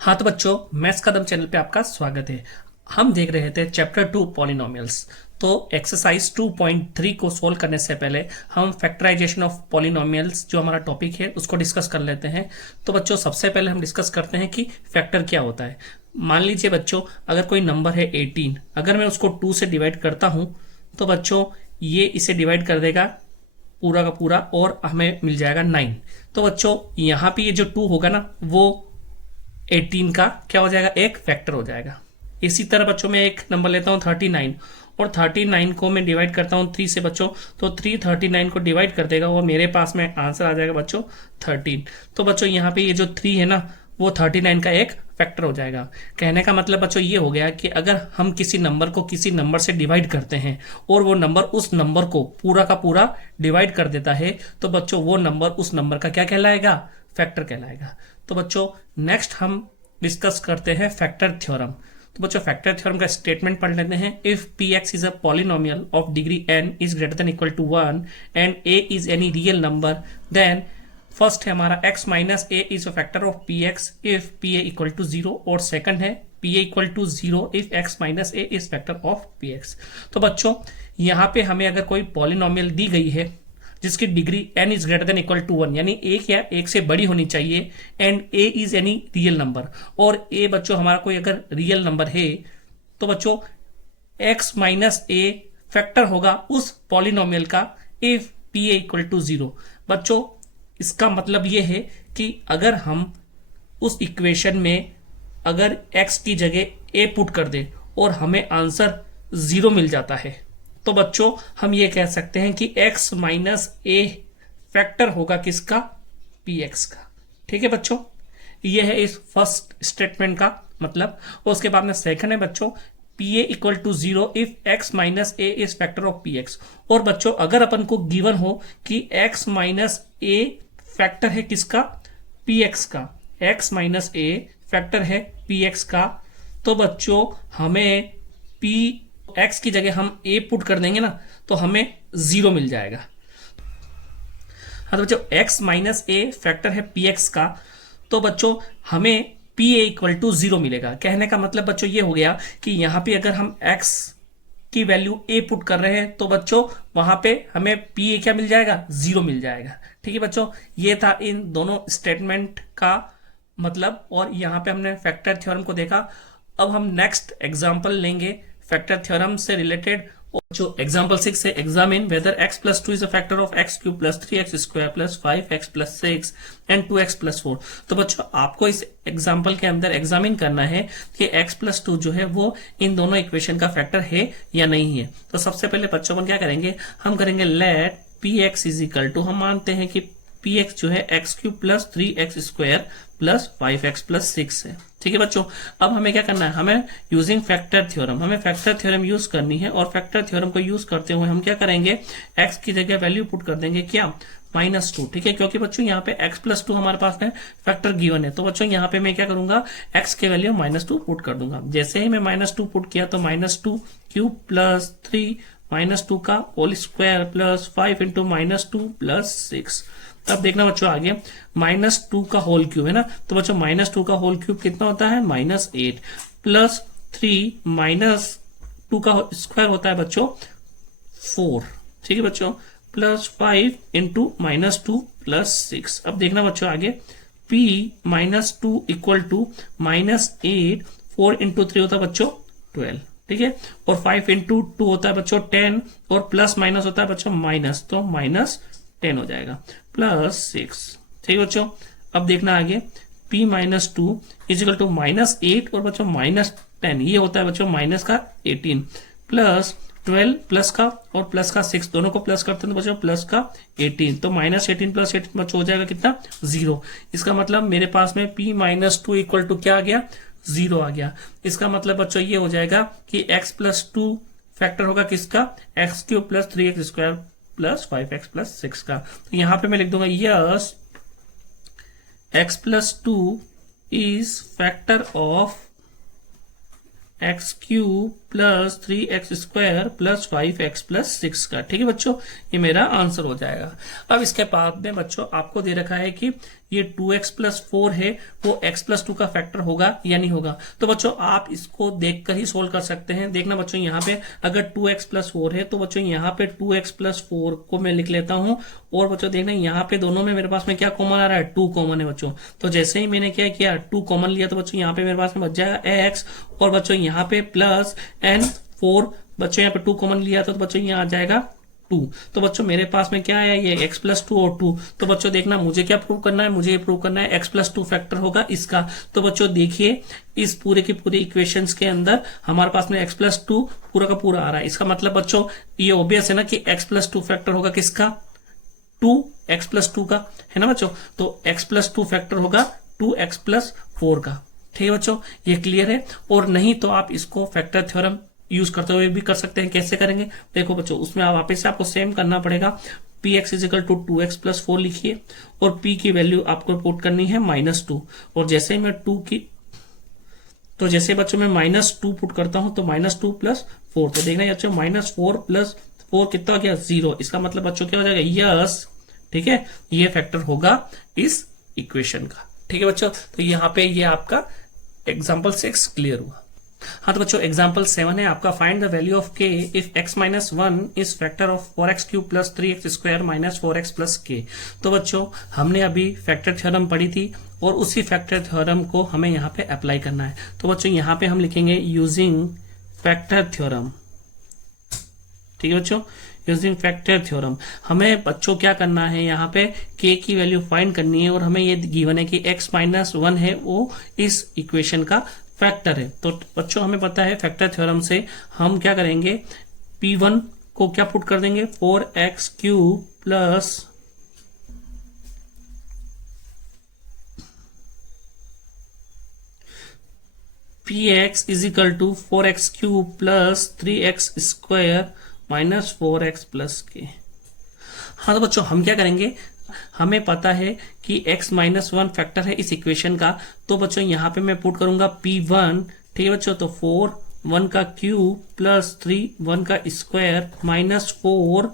हाँ तो बच्चों, मैथ्स कदम चैनल पे आपका स्वागत है। हम देख रहे थे चैप्टर 2 पॉलिनोमियल्स। तो एक्सरसाइज 2.3 को सोल्व करने से पहले हम फैक्टराइजेशन ऑफ पॉलिनोमियल्स जो हमारा टॉपिक है उसको डिस्कस कर लेते हैं। तो बच्चों, सबसे पहले हम डिस्कस करते हैं कि फैक्टर क्या होता है। मान लीजिए बच्चों, अगर कोई नंबर है 18, अगर मैं उसको 2 से डिवाइड करता हूं तो बच्चों ये इसे डिवाइड कर देगा पूरा का पूरा और हमें मिल जाएगा 9। तो बच्चों यहाँ पे ये जो 2 होगा ना वो 18 का क्या हो जाएगा, एक फैक्टर हो जाएगा। इसी तरह बच्चों मैं एक नंबर लेता हूँ 39, और 39 को मैं डिवाइड करता हूँ 3 से बच्चों, तो 3 39 को डिवाइड कर देगा और मेरे पास में आंसर आ जाएगा बच्चों 13। तो बच्चों यहाँ पे ये जो 3 है ना वो 39 का एक फैक्टर हो जाएगा। कहने का मतलब बच्चों ये हो गया कि अगर हम किसी नंबर को किसी नंबर से डिवाइड करते हैं और वो नंबर उस नंबर को पूरा का पूरा डिवाइड कर देता है तो बच्चों वो नंबर उस नंबर का क्या कहलाएगा, फैक्टर कहलाएगा। तो बच्चों नेक्स्ट हम डिस्कस करते हैं फैक्टर थ्योरम। तो बच्चों फैक्टर थ्योरम का स्टेटमेंट पढ़ लेते हैं। If P X is a polynomial of degree n is greater than equal to 1 and a is any real number, then first है हमारा x minus a is a factor of P X if P A equal to 0, और second है P A equal to 0 if x minus a is factor of P X. तो बच्चों यहाँ पे हमें अगर कोई पॉलिनोमियल दी गई है जिसकी degree n is greater than equal to 1 यानी एक या एक से बड़ी होनी चाहिए, and a is any real number, और a बच्चों हमारा कोई अगर रियल नंबर है तो बच्चों x माइनस a फैक्टर होगा उस पॉलिनोमियल का if p a equal to 0। बच्चों इसका मतलब ये है कि अगर हम उस इक्वेशन में अगर x की जगह a पुट कर दे और हमें आंसर 0 मिल जाता है तो बच्चों हम ये कह सकते हैं कि x माइनस ए फैक्टर होगा किसका, px का। ठीक है बच्चों, ये है इस फर्स्ट स्टेटमेंट का मतलब। और उसके बाद में सेकंड है बच्चों pa equal to 0 if x minus A is factor of px। और बच्चों अगर अपन को गिवन हो कि x माइनस ए फैक्टर है किसका, px का, x माइनस ए फैक्टर है px का, तो बच्चों हमें p x की जगह हम a पुट कर देंगे ना तो हमें 0 मिल जाएगा। हाँ तो बच्चों x माइनस ए फैक्टर है px का, तो बच्चों हमें pa इक्वल टू 0 मिलेगा। कहने का मतलब बच्चों ये हो गया कि यहाँ पे अगर हम x की वैल्यू a पुट कर रहे हैं तो बच्चों वहां पे हमें pa क्या मिल जाएगा, 0 मिल जाएगा। ठीक है बच्चों, ये था इन दोनों स्टेटमेंट का मतलब, और यहाँ पे हमने फैक्टर थ्योरम को देखा। अब हम नेक्स्ट एग्जाम्पल लेंगे फैक्टर थ्योरम से रिलेटेड, जो एग्जाम्पल 6 है, examine whether x plus 2 is a factor of x cube plus 3x square plus 5x plus 6 and 2x plus 4। तो बच्चों आपको इस एग्जाम्पल के अंदर एग्जामिन करना है कि x प्लस 2 जो है वो इन दोनों इक्वेशन का फैक्टर है या नहीं है। तो सबसे पहले बच्चों को क्या करेंगे, हम करेंगे let px is equal to, हम मानते हैं कि px जो है x cube plus 3x square plus 5x plus 6 है। ठीक है बच्चों, अब हमें क्या करना है, हमें यूजिंग फैक्टर थ्योरम, हमें फैक्टर थ्योरम यूज करनी है। और फैक्टर थ्योरम को यूज करते हुए हम क्या करेंगे, x की जगह वैल्यू पुट कर देंगे क्या, -2। ठीक है, क्योंकि बच्चों यहाँ पे x प्लस 2 हमारे पास में फैक्टर गिवन है, तो बच्चों यहाँ पे मैं क्या करूंगा, x के वैल्यू -2 पुट कर दूंगा। जैसे ही मैं -2 पुट किया तो -2 क्यूब प्लस 3 -2 का whole square plus 5 into -2 plus 6। अब देखना बच्चों आगे, -2 का होल क्यूब है ना, तो बच्चों -2 का होल क्यूब कितना होता है, -8 प्लस 3 -2 का स्क्वायर होता है बच्चों 4। ठीक है बच्चों, प्लस 5 इंटू -2 प्लस 6। अब देखना बच्चों आगे, p -2 इक्वल टू -8, 4 इंटू 3 होता है बच्चों 12। ठीक है, और 5 इंटू 2 होता है बच्चों 10, और प्लस माइनस होता है बच्चों माइनस, तो -10 हो जाएगा प्लस 6। ठीक है बच्चों, अब देखना आगे, p -2 इजिकल टू -8 और बच्चों -10, ये होता है बच्चों माइनस का 18 प्लस 12 प्लस का और प्लस का 6, दोनों को प्लस करते हैं तो बच्चों प्लस का 18, तो -18 प्लस 18 बच्चों हो जाएगा कितना, 0। इसका मतलब मेरे पास में p -2 इक्वल टू क्या आ गया, 0 आ गया। इसका मतलब बच्चों ये हो जाएगा कि x प्लस 2 फैक्टर होगा किसका, x cube plus 3x square plus 5x plus 6 का। तो यहां पे मैं लिख दूंगा yes x plus 2 is factor of x cube plus 3x² plus 5x plus 6 का। ठीक है बच्चों, ये मेरा आंसर हो जाएगा। अब इसके बाद में बच्चों आपको दे रखा है कि ये 2x प्लस 4 है, वो x प्लस 2 का फैक्टर होगा या नहीं होगा। तो बच्चों आप इसको देखकर ही सोल्व कर सकते हैं। देखना बच्चों, यहाँ पे अगर 2x प्लस 4 है तो बच्चों यहाँ पे 2x प्लस 4 को मैं लिख लेता हूँ। और बच्चों देखना यहाँ पे दोनों में मेरे पास में क्या कॉमन आ रहा है, 2 कॉमन है बच्चों। तो जैसे ही मैंने क्या किया, 2 कॉमन लिया, तो बच्चों यहाँ पे मेरे पास में बच जाएगा x, और बच्चों यहाँ पे प्लस एंड 4, बच्चों यहाँ पे 2 कॉमन लिया था तो बच्चों यहाँ आ जाएगा 2। तो बच्चों मेरे पास में क्या है, ये x प्लस 2 और 2। तो बच्चों देखना मुझे क्या प्रूव करना है, मुझे ये प्रूव करना है x प्लस 2 फैक्टर होगा इसका। तो बच्चों देखिए इस पूरे की पूरी इक्वेशंस के अंदर हमारे पास में x प्लस 2 पूरा का पूरा आ रहा है। इसका मतलब बच्चों ये ऑब्वियस है ना कि x प्लस 2 फैक्टर होगा किसका, 2x प्लस 2 का, है ना बच्चों। तो x प्लस 2 फैक्टर होगा 2x प्लस 4 का। ठीक है बच्चों, ये क्लियर है। और नहीं तो आप इसको फैक्टर थ्योरम यूज करते हुए भी कर सकते हैं। कैसे करेंगे देखो बच्चों, उसमें आप वापस से आपको सेम करना पड़ेगा। px is equal to 2x plus 4 लिखिए, और p की वैल्यू आपको पुट करनी है -2। और जैसे ही मैं 2 की, तो जैसे बच्चों मैं -2 पुट करता हूं तो -2 प्लस 4, तो देखना बच्चों -4 प्लस 4 कितना हो गया, 0। इसका मतलब बच्चों क्या हो जाएगा, यस। ठीक है, ये फैक्टर होगा इस इक्वेशन का। ठीक है बच्चों, तो यहाँ पे ये आपका एग्जाम्पल 6 क्लियर हुआ। हाँ तो बच्चों एग्जाम्पल 7 है आपका, find the value of k if x minus 1 is factor of 4x³ plus 3x² minus 4x plus k। तो बच्चों हमने अभी फैक्टर थ्योरम पढ़ी थी और उसी फैक्टर थ्योरम को हमें यहाँ पे अप्लाई करना है। तो बच्चों यहाँ पे हम लिखेंगे यूजिंग फैक्टर थ्योरम। ठीक है बच्चों, यूजिंग फैक्टर थ्योरम हमें बच्चों क्या करना है, यहाँ पे k की वैल्यू फाइंड करनी है, और हमें ये गिवन है कि x माइनस 1 है वो इस इक्वेशन का फैक्टर है। तो बच्चों हमें पता है फैक्टर थ्योरम से हम क्या करेंगे, p1 को क्या पुट कर देंगे, 4x³ plus px is equal to 4x³ plus 3x² minus 4x plus k। हाँ तो बच्चों हम क्या करेंगे, हमें पता है कि x माइनस 1 फैक्टर है इस इक्वेशन का। तो बच्चों यहाँ पे मैं पुट करूंगा p1। ठीक है बच्चों, तो 4 1 का क्यूब प्लस 3 1 का स्क्वायर माइनस 4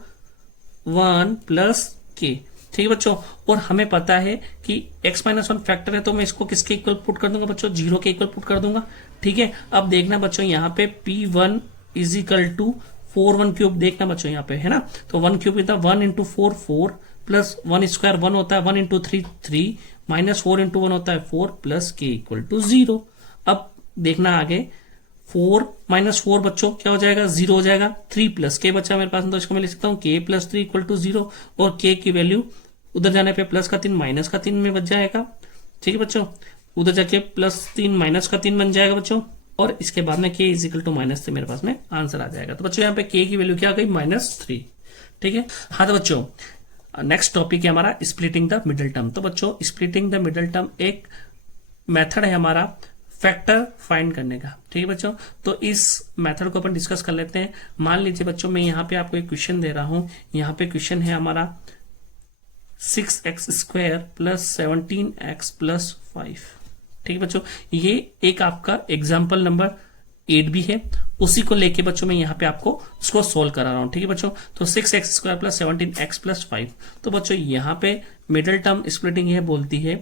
1 प्लस k। ठीक है बच्चों, और हमें पता है कि x माइनस 1 फैक्टर है, तो मैं इसको किसके इक्वल पुट कर दूंगा बच्चों, 0 के इक्वल पुट कर दूंगा। ठीक है, अब देखना बच्चों यहाँ पे p1 इजिकल टू 4 1 क्यूब, देखना बच्चों यहाँ पे है ना, तो 1 क्यूब इतना 1 इंटू 4 4 प्लस 1 स्क्वायर 1 होता है, 1 इंटू 3 3 माइनस 4 इंटू 1 होता है 4 प्लस k इक्वल टू 0। अब देखना आगे, 4 माइनस 4 बच्चों क्या हो जाएगा, 0 हो जाएगा। 3 प्लस k बच्चा मेरे पास, तो इसको मैं लिख सकता हूँ k प्लस 3 इक्वल टू 0, और k की वैल्यू उधर जाने पे प्लस का 3 माइनस का 3 में बच जाएगा। ठीक है बच्चों, उधर जाके प्लस 3 माइनस का 3 बन जाएगा बच्चों, और इसके बाद में k इजिकल टू -3 मेरे पास में आंसर आ जाएगा। तो बच्चों यहाँ पे k की वैल्यू क्या आ गई, -3। ठीक है, हाँ तो बच्चों नेक्स्ट टॉपिक है हमारा स्प्लिटिंग द मिडिल टर्म। तो बच्चों स्प्लिटिंग द मिडिल टर्म एक मेथड है हमारा फैक्टर फाइंड करने का। ठीक है बच्चों, तो इस मेथड को अपन डिस्कस कर लेते हैं। मान लीजिए बच्चों मैं यहाँ पे आपको एक क्वेश्चन दे रहा हूं, यहाँ पे क्वेश्चन है हमारा 6x² प्लस 17x प्लस 5। ठीक है बच्चों, ये एक आपका एग्जाम्पल नंबर 8 भी है, उसी को लेके बच्चों मैं यहाँ पे आपको इसको सोल्व करा रहा हूँ। ठीक है बच्चों, तो 6x² प्लस 17x प्लस 5। तो बच्चों यहाँ पे मिडिल टर्म स्प्लिटिंग यह बोलती है,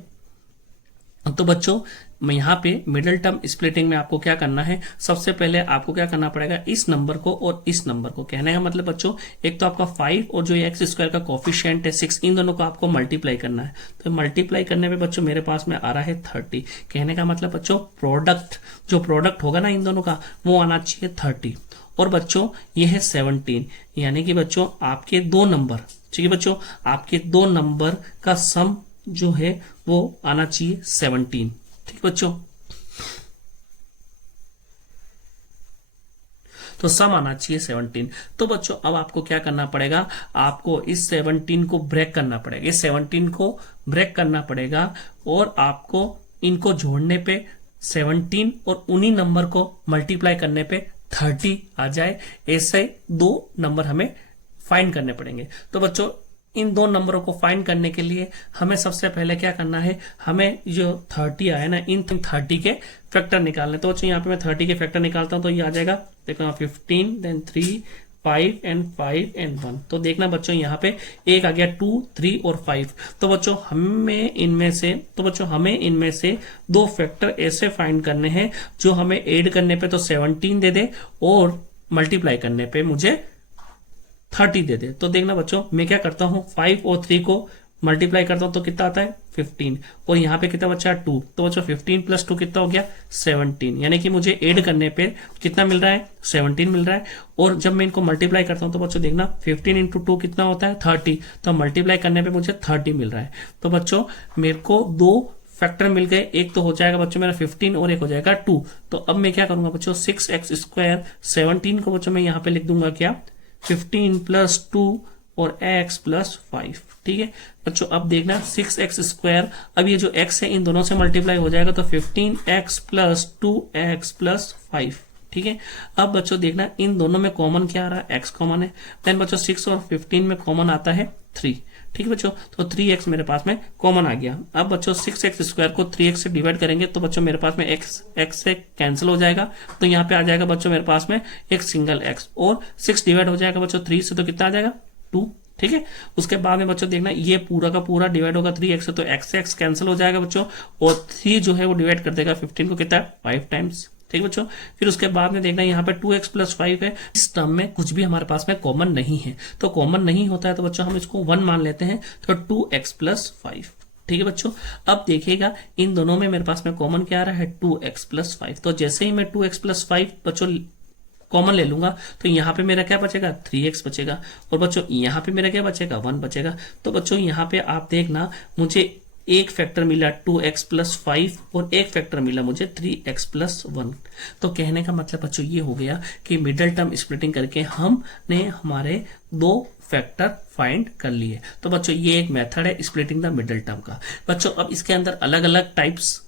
तो बच्चों मैं यहाँ पे मिडिल टर्म स्प्लिटिंग में आपको क्या करना है, सबसे पहले आपको क्या करना पड़ेगा, इस नंबर को और इस नंबर को, कहने का मतलब बच्चों एक तो आपका 5 और जो x² का कोफिशिएंट है 6, इन दोनों को आपको मल्टीप्लाई करना है। तो मल्टीप्लाई करने पे बच्चों मेरे पास में आ रहा है 30। कहने का मतलब बच्चों प्रोडक्ट, जो प्रोडक्ट होगा ना इन दोनों का, वो आना चाहिए 30। और बच्चों ये है 17, यानी कि बच्चों आपके दो नंबर, ठीक है बच्चों, आपके दो नंबर का सम जो है वो आना चाहिए 17। ठीक बच्चों, तो सम आना चाहिए 17। तो बच्चों अब आपको क्या करना पड़ेगा, आपको इस 17 को ब्रेक करना पड़ेगा, इस 17 को ब्रेक करना पड़ेगा, और आपको इनको जोड़ने पे 17 और उन्हीं नंबर को मल्टीप्लाई करने पे 30 आ जाए। ऐसे दो नंबर हमें फाइंड करने पड़ेंगे। तो बच्चों इन दो नंबरों को फाइंड करने के लिए हमें सबसे पहले क्या करना है, हमें जो 30 आया ना, इन 30 के फैक्टर निकालने। तो बच्चों यहाँ पे मैं 30 के फैक्टर निकालता हूँ तो ये आ जाएगा, देखो 15 देन 3 5 एंड 5 एंड 1। तो देखना बच्चों यहाँ पे एक आ गया 2 3 और 5। तो बच्चों हमें इनमें से दो फैक्टर ऐसे फाइंड करने हैं जो हमें ऐड करने पे तो 17 दे दे और मल्टीप्लाई करने पे मुझे 30 दे दे। तो देखना बच्चों मैं क्या करता हूँ, 5 और 3 को मल्टीप्लाई करता हूँ तो कितना आता है 15, और यहाँ पे कितना बच्चा 2। तो बच्चों 15 प्लस 2 कितना हो गया 17, यानी कि मुझे ऐड करने पे कितना मिल रहा है 17 मिल रहा है। और जब मैं इनको मल्टीप्लाई करता हूँ तो बच्चों देखना 15 इंटू 2 कितना होता है 30, तो मल्टीप्लाई करने पे मुझे 30 मिल रहा है। तो बच्चों मेरे को दो फैक्टर मिल गए, एक तो हो जाएगा बच्चों मेरा 15 और एक हो जाएगा 2। तो अब मैं क्या करूंगा बच्चों, 6x², 17 को बच्चों मैं यहाँ पे लिख दूंगा क्या 15 प्लस 2 और x प्लस 5। ठीक है बच्चों, अब देखना 6x², अब ये जो x है इन दोनों से मल्टीप्लाई हो जाएगा तो 15x प्लस 2x प्लस 5। ठीक है, अब बच्चों देखना इन दोनों में कॉमन क्या आ रहा है, x कॉमन है। देन बच्चों 6 और 15 में कॉमन आता है 3। ठीक है बच्चों, तो 3x मेरे पास में कॉमन आ गया। अब बच्चों 6x² को 3x से डिवाइड करेंगे तो बच्चों मेरे पास में x से कैंसिल हो जाएगा, तो यहाँ पे आ जाएगा बच्चों मेरे पास में एक सिंगल x, और 6 डिवाइड हो जाएगा बच्चों 3 से तो कितना आ जाएगा 2। ठीक है, उसके बाद में बच्चों देखना ये पूरा का पूरा डिवाइड होगा 3x से, तो x से x कैंसिल हो जाएगा बच्चों, और 3 जो है वो डिवाइड कर देगा 15 को कितना है 5 टाइम्स। ठीक है बच्चों, फिर उसके बाद में देखना यहाँ पे 2x प्लस 5 है, इस टर्म में कुछ भी हमारे पास में कॉमन नहीं है, तो कॉमन नहीं होता है तो बच्चों हम इसको 1 मान लेते हैं, तो 2x प्लस 5। ठीक है बच्चों, अब देखिएगा इन दोनों में मेरे पास में कॉमन क्या आ रहा है 2x प्लस 5। तो जैसे ही मैं 2x प्लस 5 बच्चों कॉमन ले लूंगा तो यहाँ पे मेरा क्या बचेगा 3x बचेगा, और बच्चों यहाँ पे मेरा क्या बचेगा 1 बचेगा। तो बच्चों यहाँ पे आप देखना मुझे एक फैक्टर मिला 2x प्लस 5 और एक फैक्टर मिला मुझे 3x प्लस 1। तो कहने का मतलब बच्चों ये हो गया कि मिडिल टर्म स्प्लिटिंग करके हमने हमारे दो फैक्टर फाइंड कर लिए। तो बच्चों ये एक मेथड है स्प्लिटिंग द मिडिल टर्म का। बच्चों अब इसके अंदर अलग अलग टाइप्स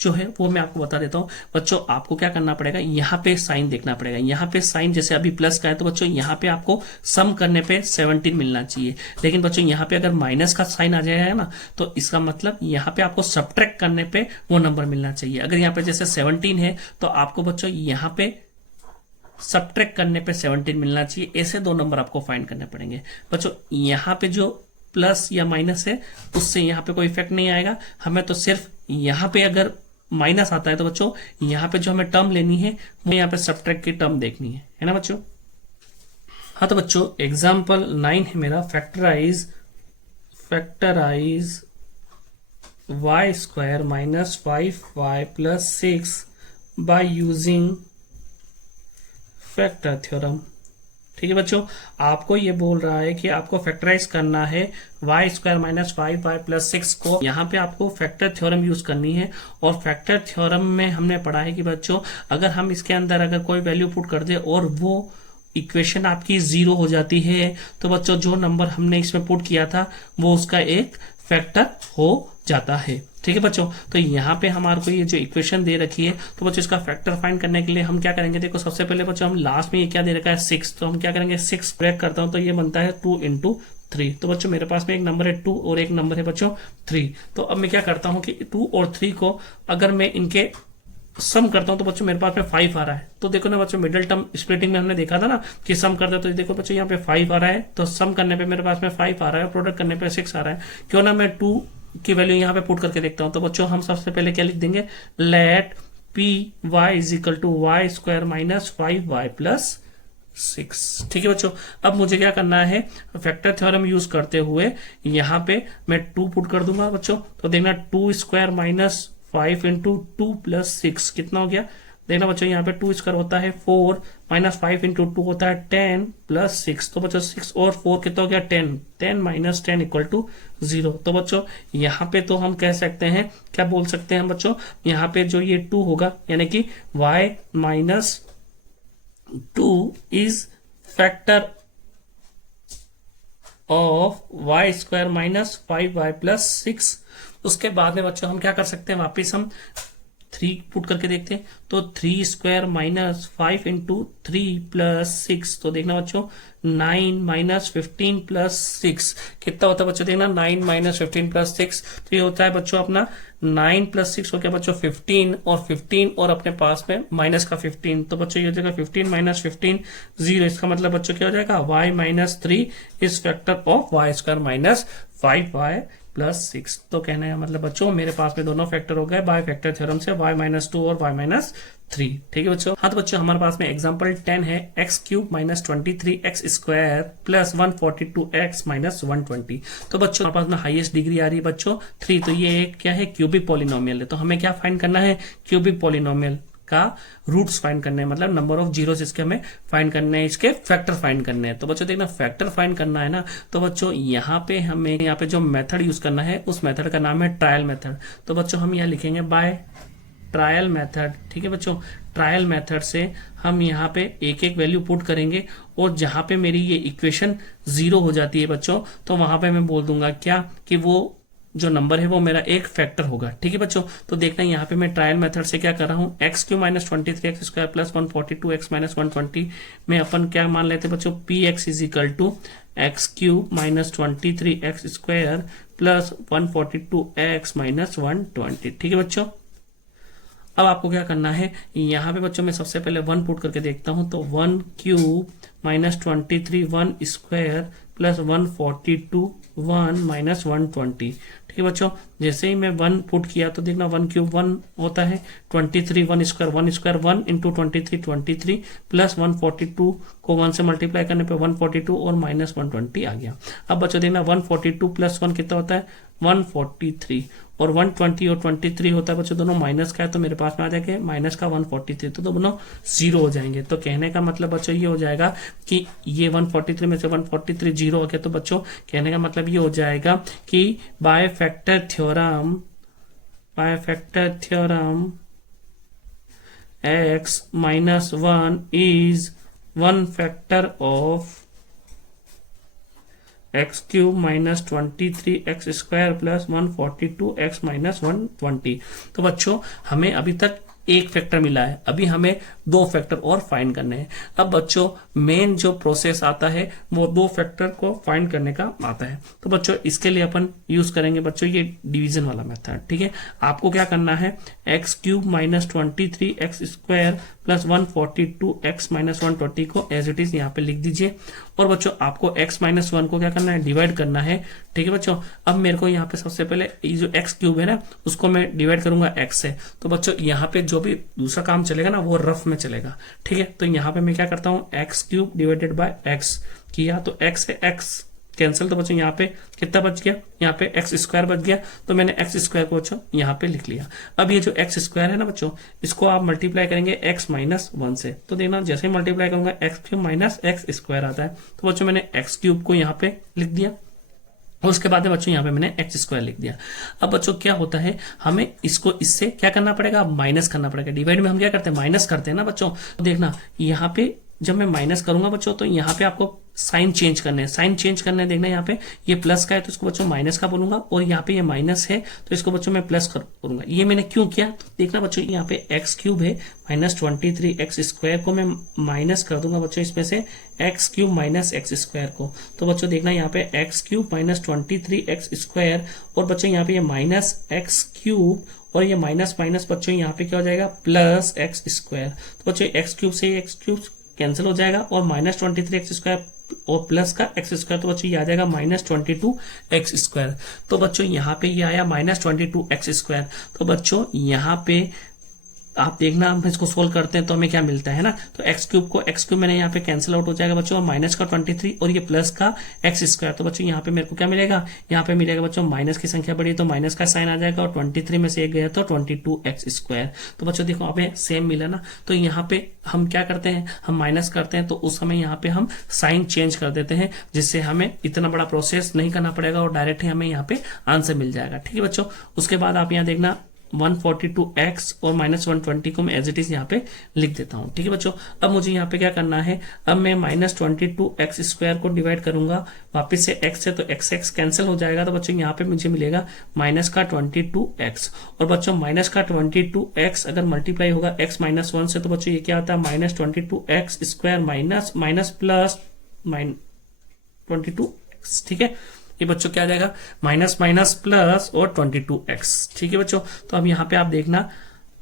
जो है वो मैं आपको बता देता हूं। बच्चों आपको क्या करना पड़ेगा, यहाँ पे साइन देखना पड़ेगा, यहाँ पे साइन जैसे अभी प्लस का है तो बच्चों यहाँ पे आपको सम करने पे 17 मिलना चाहिए, लेकिन बच्चों यहाँ पे अगर माइनस का साइन आ जाएगा ना तो इसका मतलब यहाँ पे आपको सब्ट्रैक्ट करने पे वो नंबर मिलना चाहिए। अगर यहाँ पे जैसे 17 है तो आपको बच्चों यहाँ पे सब्ट्रैक्ट करने पे 17 मिलना चाहिए। ऐसे दो नंबर आपको फाइंड करने पड़ेंगे। बच्चों यहाँ पे जो प्लस या माइनस है उससे यहाँ पे कोई इफेक्ट नहीं आएगा, हमें तो सिर्फ यहाँ पे अगर माइनस आता है तो बच्चों यहाँ पे जो हमें टर्म लेनी है वो यहाँ पे सब्ट्रैक्ट की टर्म देखनी है ना बच्चों। हाँ तो बच्चों एग्जाम्पल 9 है मेरा, factorise y² minus 5y plus 6 by using factor theorem. ठीक है बच्चों, आपको ये बोल रहा है कि आपको फैक्टराइज करना है y² माइनस 5y प्लस 6 को। यहाँ पे आपको फैक्टर थ्योरम यूज करनी है, और फैक्टर थ्योरम में हमने पढ़ा है कि बच्चों अगर हम इसके अंदर अगर कोई वैल्यू पुट कर दे और वो इक्वेशन आपकी 0 हो जाती है तो बच्चों जो नंबर हमने इसमें पुट किया था वो उसका एक फैक्टर हो जाता है। ठीक है बच्चों, तो यहाँ पे हमारे को ये जो इक्वेशन दे रखी है तो बच्चों इसका फैक्टर फाइंड करने के लिए हम क्या करेंगे, देखो सबसे पहले बच्चों हम लास्ट में ये क्या दे रखा है 6, तो हम क्या करेंगे 6 ब्रेक करता हूं तो ये बनता है 2 इंटू 3। तो बच्चों मेरे पास में एक नंबर है 2 और एक नंबर है बच्चों 3। तो अब मैं क्या करता हूँ कि 2 और 3 को अगर मैं इनके सम करता हूं तो बच्चों मेरे पास में 5 आ रहा है। तो देखो ना बच्चों मिडिल टर्म स्प्लिटिंग में हमने देखा था ना कि सम करते तो देखो बच्चों यहाँ पे 5 आ रहा है, तो सम करने पे मेरे पास में 5 आ रहा है, प्रोडक्ट करने पे 6 आ रहा है। क्यों ना मैं 2 की वैल्यू यहाँ पे पुट करके देखता हूं। तो बच्चों हम सबसे पहले क्या लिख देंगे, let P Y is equal to y² minus 5y plus 6। ठीक है बच्चों, अब मुझे क्या करना है, फैक्टर थ्योरम यूज करते हुए यहाँ पे मैं 2 पुट कर दूंगा बच्चों। तो देखना 2² माइनस 5 इंटू 2 प्लस 6 कितना हो गया, देखना बच्चों यहाँ पे 2² होता है 4 माइनस 5 इंटू 2 होता है 10 प्लस 6। तो बच्चों 6 और 4 कितना हो गया 10, 10 माइनस 10 इक्वल टू 0। तो बच्चों यहाँ पे तो हम कह सकते हैं, क्या बोल सकते हैं बच्चों, यहाँ पे जो ये 2 होगा यानी कि y minus 2 is factor of y² minus 5y plus 6। उसके बाद में बच्चों हम क्या कर सकते हैं, वापिस हम 3 पुट करके देखते हैं, तो 3 स्क्वायर माइनस 5 इंटू 3 प्लस 6, तो देखना बच्चों 9 माइनस 15 प्लस 6 कितना होता है बच्चों, देखना 9 माइनस 15 प्लस 6, तो ये होता है बच्चों अपना 9 प्लस 6 हो गया बच्चों 15, और 15 और अपने पास में माइनस का 15, तो बच्चों ये हो जाएगा 15 माइनस 15 0, इसका मतलब बच्चों क्या हो जाएगा y minus 3 is factor of Y square minus 5y plus 6। तो कहने का मतलब बच्चों मेरे पास में दोनों फैक्टर हो गए बाय फैक्टर थ्योरम से, y माइनस 2 और y माइनस 3। ठीक है बच्चों। हाँ तो बच्चों हमारे पास में एग्जांपल 10 है, x cube minus 23x square plus 142x minus 120। तो बच्चों हमारे पास में हाईएस्ट डिग्री आ रही है बच्चों 3, तो ये एक क्या है, क्यूबिक पॉलिनोमियल है। तो हमें क्या फाइंड करना है, क्यूबिक पॉलिनोमियल का रूट्स फाइंड करने हैं, मतलब नंबर ऑफ जीरोस इसके हमें फाइंड करने हैं, इसके फैक्टर फाइंड करने हैं। तो बच्चों देखना फैक्टर फाइंड करना है ना, तो बच्चों यहाँ पे हमें यहाँ पे जो मेथड यूज करना है उस मेथड का नाम है ट्रायल मेथड। तो बच्चों हम यहाँ लिखेंगे बाय ट्रायल मेथड। ठीक है बच्चों, ट्रायल मेथड से हम यहाँ पे एक एक वैल्यू पुट करेंगे, और जहां पे मेरी ये इक्वेशन 0 हो जाती है बच्चों, तो वहां पे मैं बोल दूंगा क्या कि वो जो नंबर है वो मेरा एक फैक्टर होगा। ठीक है बच्चों, तो देखना यहाँ पे मैं ट्रायल मेथड से क्या कर रहा हूँ, X cube minus 23x square plus 142x minus 120 में अपन क्या मान लेते हैं बच्चों, P X is equal to X cube minus 23x square plus 142x minus 120। ठीक है बच्चों, अब आपको क्या करना है, यहाँ पे बच्चों मैं सबसे पहले 1 पुट करके देखता हूं, तो 1 cube minus 23 1 square plus 142 1 minus 120। ठीक है बच्चों, जैसे ही मैं 1 पुट किया तो देखना 1 क्यूब 1 होता है, 23 1 स्क्वायर 1 इंटू 23 प्लस 142 को 1 से मल्टीप्लाई करने पे 142 और माइनस 120 आ गया। अब बच्चों देखना 142 प्लस 1 कितना होता है, 143, और 120 और 23 होता है बच्चों दोनों माइनस का है, तो मेरे पास में आ जाएगा माइनस का 143, तो दोनों 0 हो जाएंगे। तो कहने का मतलब बच्चों ये हो जाएगा कि ये 143 में से 143 0 हो गया, तो बच्चों कहने का मतलब ये हो जाएगा कि bye factor theorem x minus 1 is 1 factor of x cube minus 23x square plus 142x minus 120। तो बच्चों हमें अभी तक एक फैक्टर मिला है, अभी हमें 2 फैक्टर और फाइंड करने हैं। अब बच्चों मेन जो प्रोसेस आता है वो 2 फैक्टर को फाइंड करने का आता है। तो बच्चों इसके लिए अपन यूज करेंगे बच्चों ये डिवीजन वाला मेथड। ठीक है, आपको क्या करना है, x cube minus 23x square plus 142x minus 120 को एज इट इज यहाँ पे लिख दीजिए, और बच्चों आपको x माइनस 1 को क्या करना है, डिवाइड करना है। ठीक है बच्चों, अब मेरे को यहाँ पे सबसे पहले ये जो x क्यूब है ना उसको मैं डिवाइड करूंगा x से। तो बच्चों यहाँ पे जो भी दूसरा काम चलेगा ना वो रफ में चलेगा। ठीक है, तो यहाँ पे मैं क्या करता हूँ, x cube divided by x किया, तो x से x कैंसिल, तो बच्चों यहाँ पे कितना बच गया, यहाँ पे एक्स स्क्वायर बच गया, तो मैंने एक्स स्क्वायर को बच्चों यहाँ पे लिख लिया। अब ये जो एक्स स्क्वायर है ना बच्चों, इसको आप मल्टीप्लाई करेंगे एक्स माइनस 1 से, तो देखना जैसे ही मल्टीप्लाई करूंगा x cube minus x square आता है। तो बच्चों मैंने एक्स क्यूब को यहाँ पे लिख दिया, और उसके बाद बच्चों यहाँ पे मैंने एक्स स्क्वायर लिख दिया। अब बच्चों क्या होता है, हमें इसको इससे क्या करना पड़ेगा, माइनस करना पड़ेगा। डिवाइड में हम क्या करते हैं, माइनस करते हैं ना बच्चों। तो देखना यहाँ पे जब मैं माइनस करूंगा बच्चों, तो यहाँ पे आपको साइन चेंज करने हैं, साइन चेंज करने हैं। देखना यहाँ पे ये प्लस का है तो इसको बच्चों माइनस का बोलूंगा, और यहाँ पे ये माइनस है तो इसको बच्चों मैं प्लस करूंगा। ये मैंने क्यों किया, तो देखना बच्चों यहाँ पे एक्स क्यूब है माइनस 23x स्क्वायर को मैं माइनस कर दूंगा बच्चों इसमें से x cube minus x square को। तो बच्चों देखना यहाँ पे x cube minus 23x square, और बच्चों यहाँ पे ये माइनस एक्स क्यूब, और ये माइनस माइनस बच्चों यहाँ पे क्या हो जाएगा, प्लस एक्स स्क्वायर। तो बच्चों एक्स क्यूब से एक्स क्यूब कैंसिल हो जाएगा, और माइनस 23x स्क्वायर और प्लस का एक्स स्क्वायर, तो बच्चों ये आ जाएगा माइनस 22x स्क्वायर। तो बच्चों यहाँ पे ये आया माइनस 22x स्क्वायर। तो बच्चों यहाँ पे आप देखना हम इसको सोल्व करते हैं तो हमें क्या मिलता है ना, तो एक्स क्यूब मैंने यहाँ पे कैंसिल आउट हो जाएगा बच्चों, और माइनस का 23 और ये प्लस का एक्स स्क्वायर। तो बच्चों यहाँ पे मेरे को क्या मिलेगा, यहाँ पे मिलेगा बच्चों माइनस की संख्या बढ़ी तो माइनस का साइन आ जाएगा, और 23 में से एक गया तो 22x स्क्वायर। तो बच्चों देखो हमें सेम मिला ना, तो यहाँ पे हम क्या करते हैं, हम माइनस करते हैं, तो उस समय यहाँ पे हम साइन चेंज कर देते हैं, जिससे हमें इतना बड़ा प्रोसेस नहीं करना पड़ेगा और डायरेक्ट ही हमें यहाँ पे आंसर मिल जाएगा। ठीक है बच्चों, उसके बाद आप यहाँ देखना 142x और -120 को मैं एज इट इज यहाँ पे लिख देता हूँ। ठीक है बच्चों, अब मुझे यहाँ पे क्या करना है, अब मैं -22x² को डिवाइड करूंगा वापस से x से, तो x कैंसिल हो जाएगा। तो बच्चों यहाँ पे मुझे मिलेगा -22x, और बच्चों -22x अगर मल्टीप्लाई होगा x -1 से, तो बच्चों ये क्या आता है, -22x² माइनस प्लस -22x। ठीक है, ये बच्चों क्या आ जाएगा, माइनस माइनस प्लस और 22x। ठीक है बच्चों, तो अब यहाँ पे आप देखना,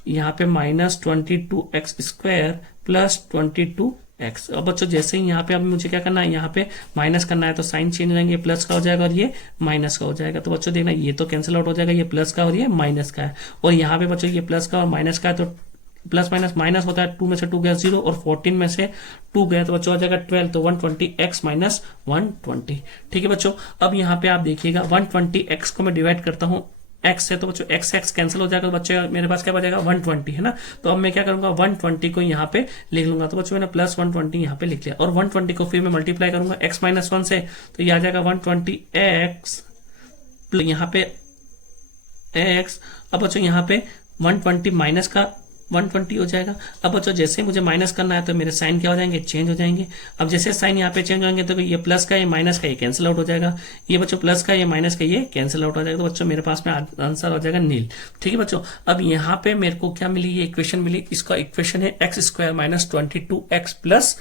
यहाँ पे -22x² प्लस 22x। अब बच्चों जैसे ही यहाँ पे अब मुझे क्या करना है, यहाँ पे माइनस करना है, तो साइन चेंज हो जाएंगे, प्लस का हो जाएगा और ये माइनस का हो जाएगा। तो बच्चों देखना, ये तो कैंसिल आउट हो जाएगा, ये प्लस का और ये माइनस का है, और यहाँ पे बच्चों ये प्लस का और माइनस का है, तो प्लस माइनस माइनस होता है, 2 में से 2 गया 0 और 14 में से 2 गया, तो बच्चों आ जाएगा 12, तो 120x माइनस 120। ठीक है बच्चों, अब यहाँ पे आप देखिएगा 120x को मैं डिवाइड करता हूँ x से, तो बच्चों x कैंसिल हो जाएगा, तो बच्चों मेरे पास क्या बचेगा 120 है ना। तो अब मैं क्या करूंगा, 120 को यहाँ पे लिख लूंगा। तो बच्चों मैंने प्लस 120 यहाँ पे लिख लिया, और 120 को फिर मैं मल्टीप्लाई करूंगा x -1 से, तो ये आ जाएगा 120x यहाँ पे x। अब बच्चों यहाँ पे 120 माइनस का 120 हो जाएगा। अब बच्चों जैसे ही मुझे माइनस करना है, तो मेरे साइन क्या हो जाएंगे, चेंज हो जाएंगे। अब जैसे साइन यहाँ पे चेंज हो जाएंगे, तो ये प्लस का ये माइनस का ये कैंसिल आउट हो जाएगा, ये बच्चों प्लस का ये माइनस का ये कैंसिल आउट हो जाएगा। तो बच्चों मेरे पास में आंसर हो जाएगा नील। ठीक है बच्चों, अब यहाँ पे मेरे को क्या मिली, ये इक्वेशन मिली, इसका इक्वेशन है x² माइनस 22x प्लस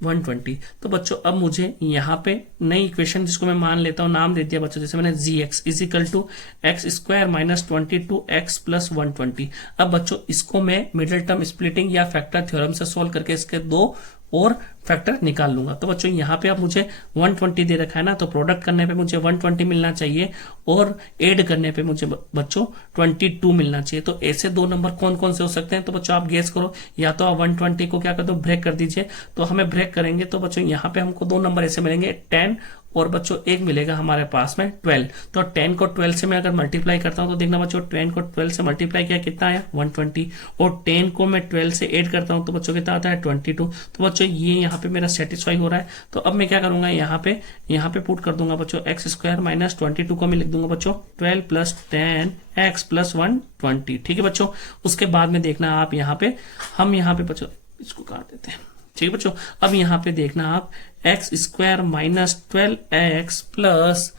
120। तो बच्चों अब मुझे यहाँ पे नई इक्वेशन, जिसको मैं मान लेता हूँ, नाम दे दिया बच्चों, जैसे मैंने gx is equal to x² minus 22x plus 120। अब बच्चों इसको मैं मिडिल टर्म स्प्लिटिंग या फैक्टर थ्योरम से सोल्व करके इसके 2 और फैक्टर निकाल लूंगा। तो बच्चों यहाँ पे आप मुझे 120 दे रखा है ना, तो प्रोडक्ट करने पे मुझे 120 मिलना चाहिए, और ऐड करने पे मुझे बच्चों 22 मिलना चाहिए। तो ऐसे 2 नंबर कौन कौन से हो सकते हैं, तो बच्चों आप गेस करो, या तो आप 120 को क्या कर दो, ब्रेक कर दीजिए। तो हमें ब्रेक करेंगे, तो बच्चों यहाँ पे हमको 2 नंबर ऐसे मिलेंगे, 10 और बच्चों एक मिलेगा हमारे पास में 12। तो 10 को 12 से मैं अगर मल्टीप्लाई करता हूं, तो देखना बच्चों 10 को 12 से मल्टीप्लाई किया कितना आया 120, और 10 को मैं 12 से ऐड करता हूं, तो बच्चों कितना आता है 22। तो बच्चों ये यहाँ पे मेरा सेटिस्फाई हो रहा है। तो अब मैं क्या करूंगा, यहाँ पे पुट कर दूंगा बच्चों x² माइनस 22 को मैं लिख दूंगा बच्चों 12 प्लस 10x प्लस 120। ठीक है बच्चों, उसके बाद में देखना आप यहाँ पे, हम यहाँ पे बच्चों इसको काट देते हैं। ठीक है बच्चों, अब यहाँ पे देखना आप x² minus 12x plus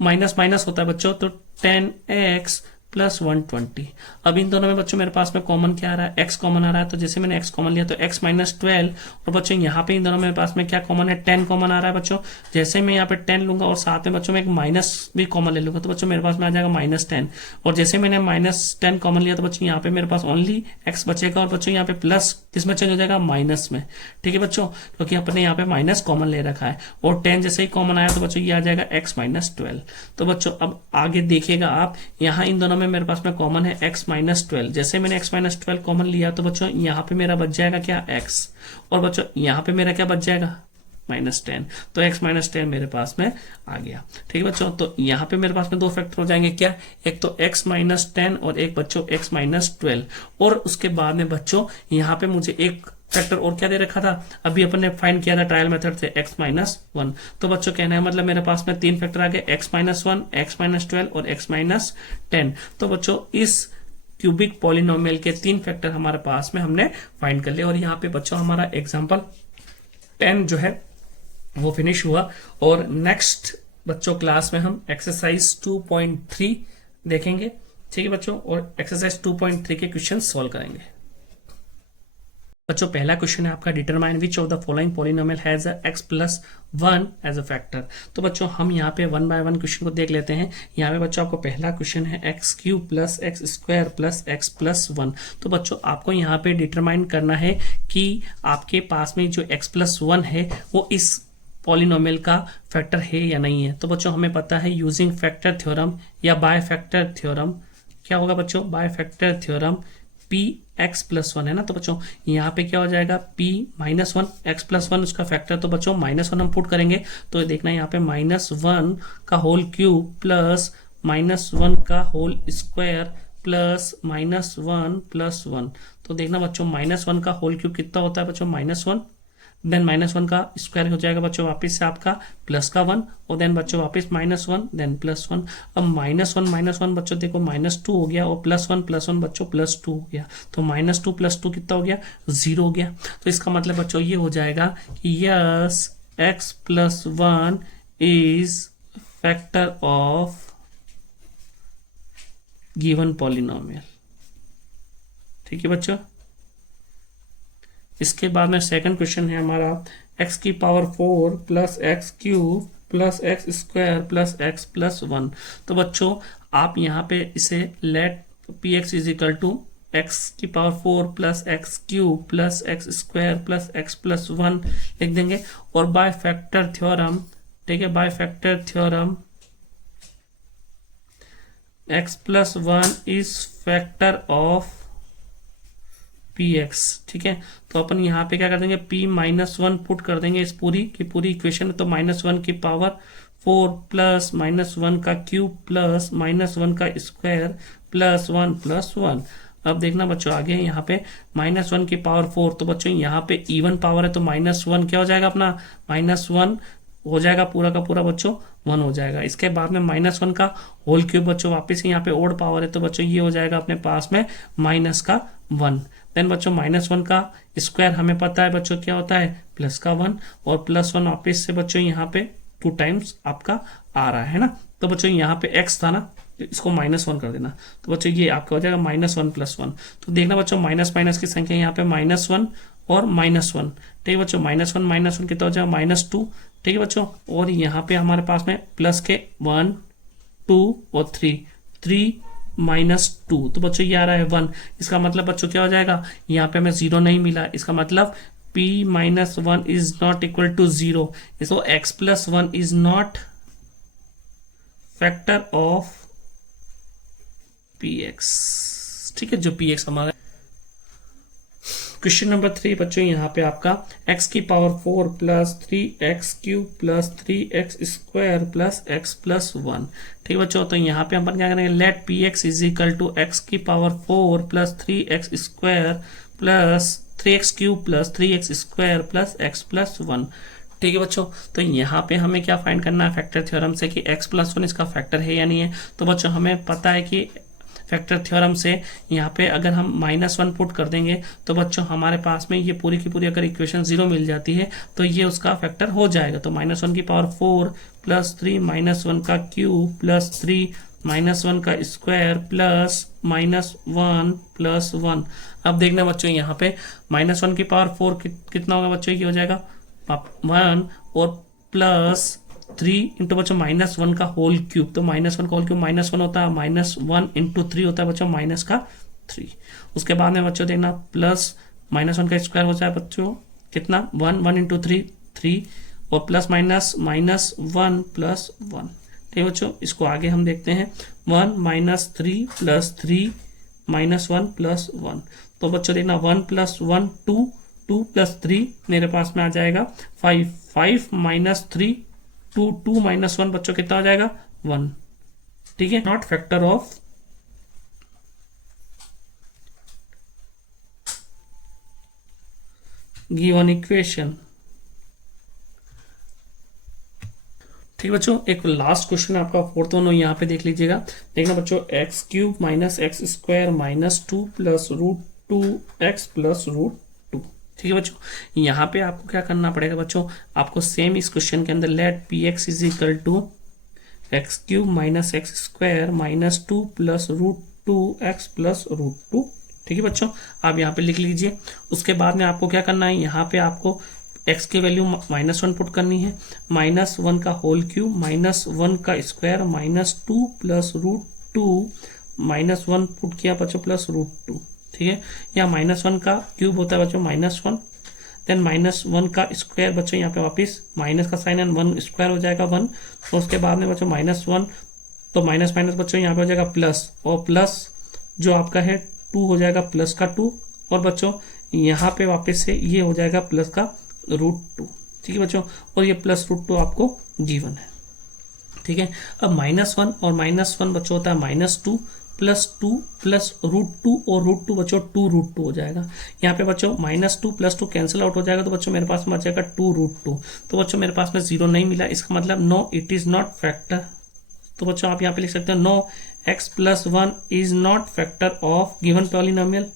minus minus होता है बच्चों, तो 10x प्लस 120। अब इन दोनों में बच्चों मेरे पास में कॉमन क्या आ रहा है, x कॉमन आ रहा है। तो जैसे मैंने x कॉमन लिया, तो x माइनस 12, और बच्चों यहाँ पे इन दोनों में पास में क्या कॉमन है, 10 कॉमन आ रहा है बच्चों। जैसे मैं यहाँ पे 10 लूंगा और साथ में बच्चों में एक माइनस भी कॉमन ले लूंगा, तो बच्चों मेरे पास में आ जाएगा -10। और जैसे मैंने -10 कॉमन लिया, तो बच्चों यहाँ पे मेरे पास ओनली x बचेगा, और बच्चों यहाँ पे प्लस किसमें चेंज हो जाएगा, माइनस में। ठीक है बच्चों, क्योंकि अपने यहाँ पे माइनस कॉमन ले रखा है, और 10 जैसे ही कॉमन आया, तो बच्चों ये आ जाएगा x माइनस 12। तो बच्चों अब आगे देखिएगा आप, यहाँ इन दोनों में मेरे पास में कॉमन है x माइनस 12। जैसे मैंने x माइनस 12 कॉमन लिया, तो बच्चों यहाँ पे मेरा बच जाएगा क्या, x, और बच्चों यहाँ पे मेरा क्या बच जाएगा, -10। तो x माइनस 10 मेरे पास में आ गया। ठीक है बच्चों, तो यहाँ पे मेरे पास में 2 फैक्टर हो जाएंगे, क्या, एक तो x माइनस 10 और एक बच्चों x माइनस 12। और उसके बाद में बच्चों यहाँ पे मुझे एक फैक्टर और क्या दे रखा था, अभी अपन ने फाइंड किया था ट्रायल मेथड से, x माइनस 1। तो बच्चों कहना है मतलब मेरे पास में 3 फैक्टर आ गए, x माइनस 1, x माइनस 12 और x माइनस 10। तो बच्चों इस क्यूबिक पॉलिनोमियल के 3 फैक्टर हमारे पास में हमने फाइंड कर लिए। और यहाँ पे बच्चों हमारा एग्जाम्पल 10 जो है वो फिनिश हुआ, और नेक्स्ट बच्चों क्लास में हम एक्सरसाइज 2.3 देखेंगे। ठीक है बच्चों, और एक्सरसाइज 2.3 के क्वेश्चन सॉल्व करेंगे। बच्चों पहला क्वेश्चन है आपका, determine which of the following polynomial has x plus 1 as a factor. तो बच्चों हम यहाँ पे 1 बाय 1 क्वेश्चन को देख लेते हैं। यहाँ पे बच्चों आपको पहला क्वेश्चन है x³ plus x² plus x plus 1। तो बच्चों आपको यहाँ पे डिटरमाइन करना है कि आपके पास में जो x प्लस 1 है वो इस पॉलिनोमियल का फैक्टर है या नहीं है। तो बच्चों हमें पता है यूजिंग फैक्टर थ्योरम या बाय फैक्टर थ्योरम, क्या होगा बच्चों, bye factor theorem p x plus 1 है ना। तो बच्चों यहाँ पे क्या हो जाएगा, p माइनस 1 x प्लस 1 उसका फैक्टर। तो बच्चों -1 हम पुट करेंगे, तो देखना यहाँ पे -1 का होल क्यूब प्लस -1 का होल स्क्वायर प्लस -1 प्लस 1। तो देखना बच्चों -1 का होल क्यूब कितना होता है बच्चों, -1, देन -1 का स्क्वायर हो जाएगा बच्चों वापस से आपका प्लस का 1, और देन बच्चों वापस -1 देन +1। अब -1 बच्चों देखो -2 हो गया, और +1 बच्चों +2 हो गया, तो -2 +2 कितना हो गया, 0 हो गया। तो इसका मतलब बच्चों ये हो जाएगा कि yes x+1 is factor of given polynomial. ठीक है बच्चों। इसके बाद में सेकंड क्वेश्चन है हमारा x⁴ plus x³ plus x² plus x+1। तो बच्चों आप यहाँ पे इसे let px is equal to x⁴ plus x³ plus x² plus x+1 लिख देंगे, और बाय फैक्टर थ्योरम, ठीक है, by factor theorem x+1 is factor of px। ठीक है, तो अपन यहाँ पे क्या कर देंगे, p-1 पुट कर देंगे इस पूरी की पूरी इक्वेशन। तो -1 की पावर 4 प्लस -1 का क्यूब प्लस -1 का स्क्वायर प्लस 1 प्लस 1। अब देखना बच्चों आगे यहाँ पे -1 की पावर 4, तो बच्चों यहाँ पे इवन पावर है, तो -1 क्या हो जाएगा अपना, -1 हो जाएगा पूरा का पूरा बच्चों 1 हो जाएगा। इसके बाद में -1 का होल क्यूब बच्चों वापस यहाँ पे ओड पावर है, तो बच्चों ये हो जाएगा अपने पास में -1। देन बच्चों -1 का स्क्वायर हमें पता है बच्चों क्या होता है, प्लस का 1, और +1 वापस से बच्चों यहाँ पे 2 टाइम्स आपका आ रहा है ना। तो बच्चों यहाँ पे x था ना, इसको -1 कर देना, तो बच्चों ये आपका हो जाएगा -1 + 1। तो देखना बच्चों माइनस माइनस की संख्या यहाँ पे -1 और -1। ठीक है बच्चों, -1 कितना हो जाएगा, -2। ठीक है बच्चों, और यहाँ पे हमारे पास में प्लस के 1 2 और 3 -2, तो बच्चों ये आ रहा है 1। इसका मतलब बच्चों क्या हो जाएगा, यहाँ पे हमें 0 नहीं मिला, इसका मतलब p-1 is not equal to 0। इसको x+1 is not factor of px। ठीक है, जो px हमारा क्वेश्चन नंबर 3 बच्चों यहाँ पे आपका x⁴ plus 3x³ plus 3x² plus x+1। ठीक है बच्चों, तो यहाँ पे अपन क्या करेंगे, let px is equal to x⁴ plus 3x² plus 3x³ plus 3x² plus x+1। ठीक है बच्चों, तो यहाँ पे हमें क्या फाइंड करना है फैक्टर थ्योरम से कि x+1 इसका फैक्टर है या नहीं है। तो बच्चों हमें पता है कि फैक्टर थ्योरम से यहाँ पे अगर हम -1 पुट कर देंगे तो बच्चों हमारे पास में ये पूरी की पूरी अगर इक्वेशन 0 मिल जाती है तो ये उसका फैक्टर हो जाएगा। तो -1 की पावर 4 प्लस 3 -1 का क्यूब प्लस 3 -1 का स्क्वायर प्लस -1 प्लस 1। अब देखना बच्चों यहाँ पे -1 की पावर 4 कितना होगा बच्चों, ये हो जाएगा 1 और प्लस 3 इंटू बच्चों -1 का होल क्यूब। तो -1 का होल क्यूब -1 होता है, -1 इंटू 3 होता है बच्चों -3। उसके बाद में बच्चों देखना प्लस -1 का स्क्वायर होता है बच्चों कितना 1 इंटू 3 और प्लस -1 प्लस 1। ठीक है बच्चों, इसको आगे हम देखते हैं 1 - 3 प्लस 3 -1 प्लस 1। तो बच्चों देखना 1 + 1 2 प्लस 3 मेरे पास में आ जाएगा 5 - 3 2 -1 बच्चों कितना हो जाएगा 1। ठीक है, not factor of given equation. ठीक है बच्चों, एक लास्ट क्वेश्चन आपका फोर्थ वन यहाँ पे देख लीजिएगा। देखना बच्चों x³ - x² - 2 plus √2x plus √2। ठीक है बच्चों, यहाँ पे आपको क्या करना पड़ेगा बच्चों, आपको सेम इस क्वेश्चन के अंदर let px is equal to x³ - x² - 2 plus √2x plus √2। ठीक है बच्चों, आप यहाँ पे लिख लीजिए। उसके बाद में आपको क्या करना है, यहाँ पे आपको x की वैल्यू -1 पुट करनी है, -1 का होल क्यूब -1 का स्क्वायर -2 प्लस √2 -1 पुट किया बच्चों प्लस √2। ठीक है, या -1 का क्यूब होता है बच्चों -1, देन -1 का स्क्वायर बच्चों यहाँ पे वापस माइनस का साइन एंड 1 स्क्वायर हो जाएगा 1। तो उसके बाद में बच्चों -1 तो माइनस बच्चों यहाँ पे हो जाएगा प्लस, और प्लस जो आपका है 2 हो जाएगा प्लस का 2, और बच्चों यहाँ पे वापस से ये हो जाएगा प्लस का √2। ठीक है बच्चों, और ये प्लस √2 आपको गिवन है। ठीक है, अब -1 और -1 बच्चों होता है -2 प्लस 2 प्लस √2 और √2 बच्चों 2√2 हो जाएगा। यहाँ पे बच्चों -2 + 2 कैंसिल आउट हो जाएगा, तो बच्चों मेरे पास में बचेगा 2√2। तो बच्चों मेरे पास में 0 नहीं मिला, इसका मतलब no it is not factor. तो बच्चों आप यहाँ पे लिख सकते हो no x + 1 is not factor of given polynomial.